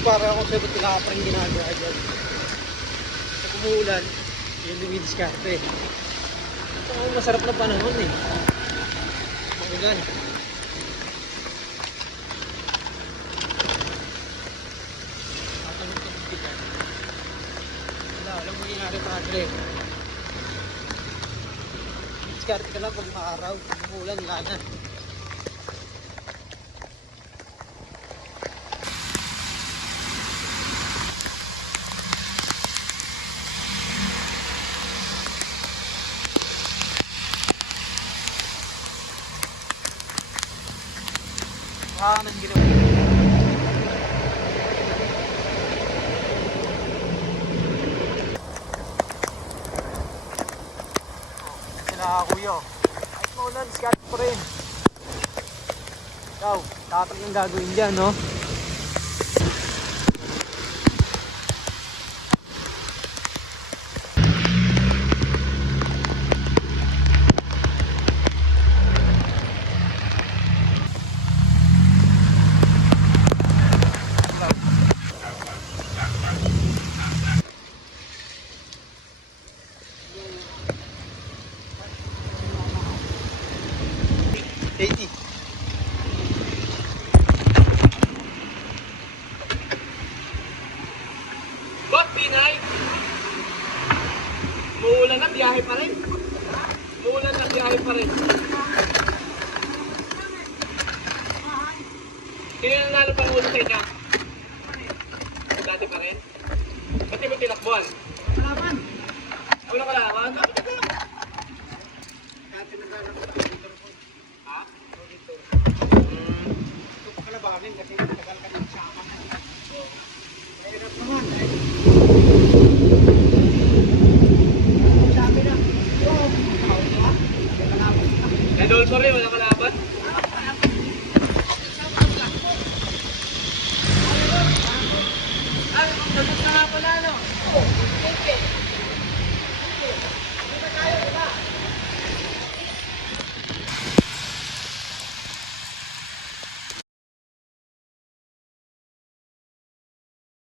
para ako sa ba't wala ka pa rin ginagawa dyan. Pag umuulan, yun dumidiskarte. Ito ang masarap na panahon eh. Magulan. Tatanong-tanong kita. Wala, alam mo nangyari padre. Diskarte ka lang pag maaraw. Pag umuulan, wala na. Nang ginawa. Sila kuya. Kahit maulan, scat pa rin. Ikaw, tatak yung gagawin dyan, no? Bot, Pinay! Muulan na, biyahe pa rin. Muulan na, biyahe pa rin. Sino yung nanalo pang ulo sa inyo? Dati pa rin? Ba't mo tinakbuhan? Kalaban! Wala kalaban? Dati naglalaro sa auditor ko. Ha? Auditor. Ito pa kalabanin kasi tagal ka ng saka. Mahirap naman eh. Sabi na, Adolfo rin, wala kalaban? Ay, tapos na nga pala, no?